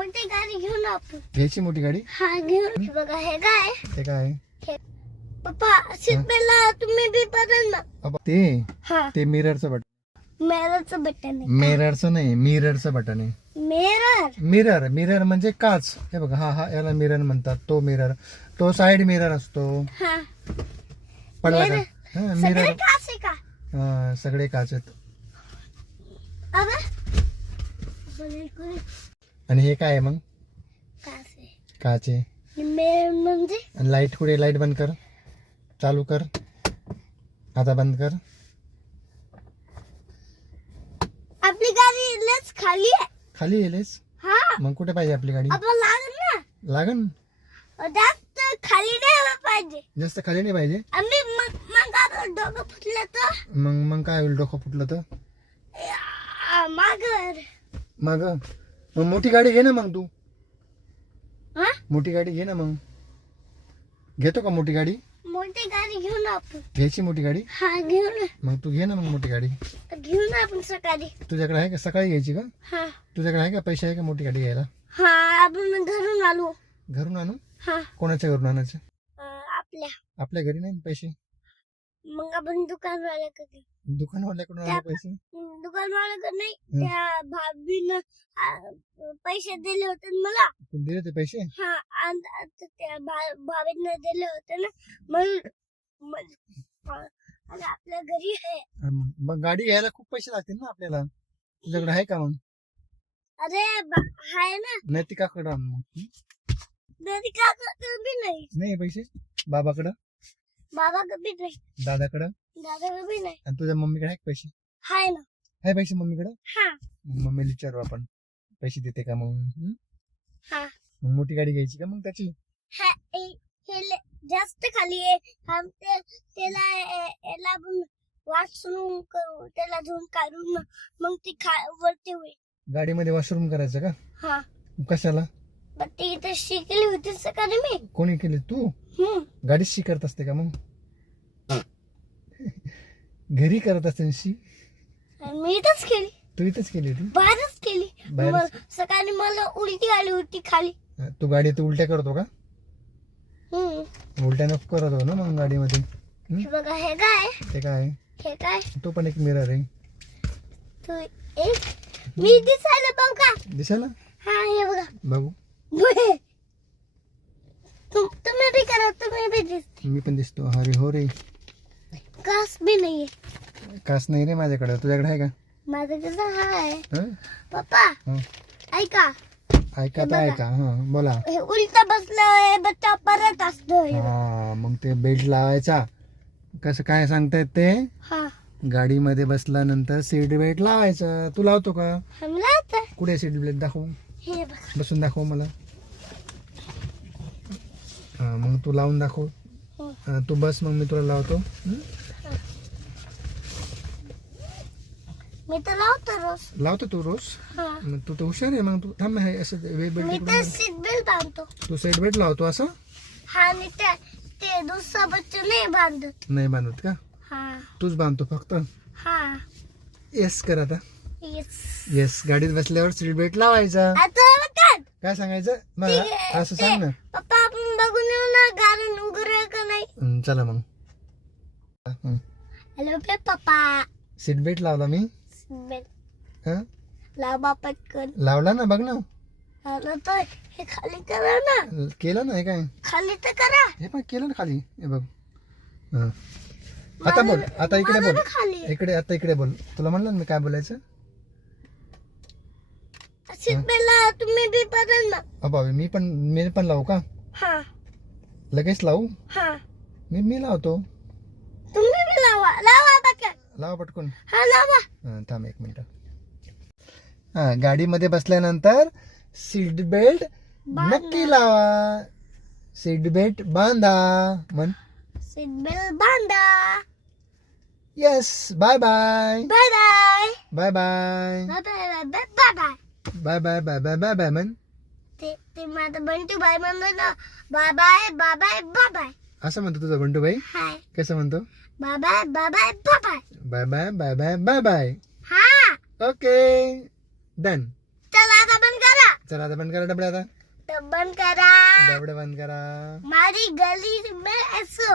मोठी गाडी घेऊन आपण घ्यायची मोठी गाडी. हा घेऊन बघा हे काय ते काय पप्पा सीट बेल्ट लावा तुम्ही बी बदल ना बाबा, ते हा ते मिररचं बटन. मिररचं बटन आहे मिररचं नाही, मिररचं बटन आहे. मिरर मिरर मिरर म्हणजे काच. हे बघा, हा हा याला मिरर म्हणतात. तो मिरर, तो साइड मिरर असतो. हा पडला का? मिरर हा, सगळे मिरर. काच आहे का हा, सगळे काच आहेत. अबे आणि हे काय आहे मग? काच आहे काच आहे. मिरर म्हणजे आणि लाईट कुठे? लाईट बंद कर, चालू कर, आता बंद कर. आपली गाडी लच खाली आहे. खाली येलेस हा मग कुठे पाहिजे आपली गाडी? आपण लागेल ना लागन. जास्त खाली नाही व्हायला पाहिजे. जास्त खाली नाही पाहिजे. आम्ही मग आपण डोकं फुटलं तर मग काय होईल? डोकं फुटलं तर मागर मग मोठी गाडी घे ना मग तू. हा मोठी गाडी घे ना मग. घेतो का मोठी गाडी? मोठी गाडी घेऊन आपण घ्यायची मोठी गाडी. हा घेऊन मग तू घे ना मग मोठी गाडी. घेऊन आपण सकाळी तुझ्याकडे आहे का? सकाळी घ्यायची का? हा तुझ्याकडे आहे का? पैसे आहे का मोठी गाडी घ्यायला? हा आपण घरून आलो. घरून आणू? हा कोणाच्या घरून आणायचं? आपल्या आपल्या घरी नाही पैसे. मग आपण दुकानवाल्याकडे दुकानवाल्याकडून आणू पैसे. दुकानवाल्याकडे नाही त्या भाभीनं पैसे दिले होते ना मला. तू दिले ते पैसे? हा आणि आता त्या भाभीनं दिले होते ना मग आणि आपल्या घरी आहे. मग गाडी घ्यायला खूप पैसे लागतील ना आपल्याला. तुझ्याकडे आहे का मग? अरे आहे ना नाही का कडे आण मग. घरी का बी नाही. नाही पैसे बाबाकडं, बाबा कधी नाही. दादाकडं, दादा कधी नाही. आणि तुझ्या मम्मीकडे आहे का पैसे? हाय ना. आहे पैसे मम्मीकडे? हा मम्मीला विचारू आपण पैसे देते का मग. हा मग मोठी गाडी घ्यायची का मग त्याची? हा हे जास्त खाली आहे. त्याला याला आपण वॉशरूम करू, त्याला धुवून काढून मग ती वरती होईल. गाडीमध्ये वॉशरूम करायचं का? हा कशाला? पण ती इथे शिकली होती सकाळी मी. कोणी केली? तू गाडी करत असते का मग? घरी करत असते शी? मी इथंच केली. तू इथेच केली होती? बाहेरच केली. बाहेरच? सकाळी मला उलटी आली होती खाली. तू गाडीत उलट्या करतो का? उलट्या नको करत हो ना मग गाडीमध्ये. बघा हे काय ते काय? हे काय तो पण एक मिरर आहे. तू एक मी दिसायला पाहू का? दिसायला? हा हे बघा. बघू. तुम्ही बी करा. तुम्ही बी दिसते. मी पण दिसतो. अरे हो रे. कास बी नाहीये. कास नाही रे माझ्याकडे. तुझ्याकडे आहे का? माझं कसं हाय हं? पप्पा हं. ऐका ऐका तर ऐका. हा बोला. हे उलट बसलं बच्चा परत असतो. हा मग ते बेल्ट लावायचा. कसं काय सांगतायत ते? हा गाडीमध्ये बसल्यानंतर सीट बेल्ट लावायचं. तू लावतो का? हमला आता कुठे सीट बेल्ट? दाखव. हे बघा. बसून दाखव मला. हा मग तू लावून दाखव. तू बस मग मी तुला लावतो. मी तर लावतो रोज. लावतो तू रोज? हा मग तू तर हुशार आहे. मग तू थांब हे असं मी बेल्ट. तर सीट बेल्ट बांधतो. तू सीट बेल्ट लावतो असं? हा आणि ते दुसरा बच्चा नाही बांधत. नाही बांधत का? हा तूच बांधतो फक्त? हा येस कर आता. येस. येस. गाडीत बसल्यावर सीट बेल्ट लावायचा. आता बघा काय सांगायचं मग? असं सांग ना. पप्पा आपण बघून येऊ ना गाडी उघड का नाही. चला मग. हॅलो पप्पा. सीट बेल्ट लावला मी. बेल्ट हं? लावा पटकन. लावला ना. बघ ना. आलं तर हे खाली करा ना. केलं ना. हे काय? खाली तर करा. हे पण केलं ना खाली. हे बघ. हा आता बोल. आता इकडे बोल. खाली इकडे आता इकडे बोल. तुला म्हणलं ना मी काय बोलायचं. सीट बेल्ट तुम्ही बी बदल ना. बाबा मी पण लावू का? हा लगेच लावू? हा मी लावतो. तुम्ही बी लावा. लावा पटकन. लावा पटकन. हा लावा. थांब एक मिनिट. हा गाडीमध्ये बसल्यानंतर सीट बेल्ट नक्की लावा. सीट बेल्ट बांधा. म्हण. सीट बेल्ट बांधा. Yes. Bye bye. Bye bye. Bye bye. Bye bye bye bye bye. Bye bye bye bye bye bye म्हण. ते माझं बंटू बाय म्हणलं ना. Bye bye bye bye bye bye. असं म्हणतो तुझा बंटू भाई? हाय. कसं म्हणतो? Bye bye bye bye bye bye. Bye bye bye bye bye bye. हा ओके डन. चला आता बंद करा. चला आता बंद करा डबडे आता तर बंद करा डबडे बंद करा हमारी गली में ऐसो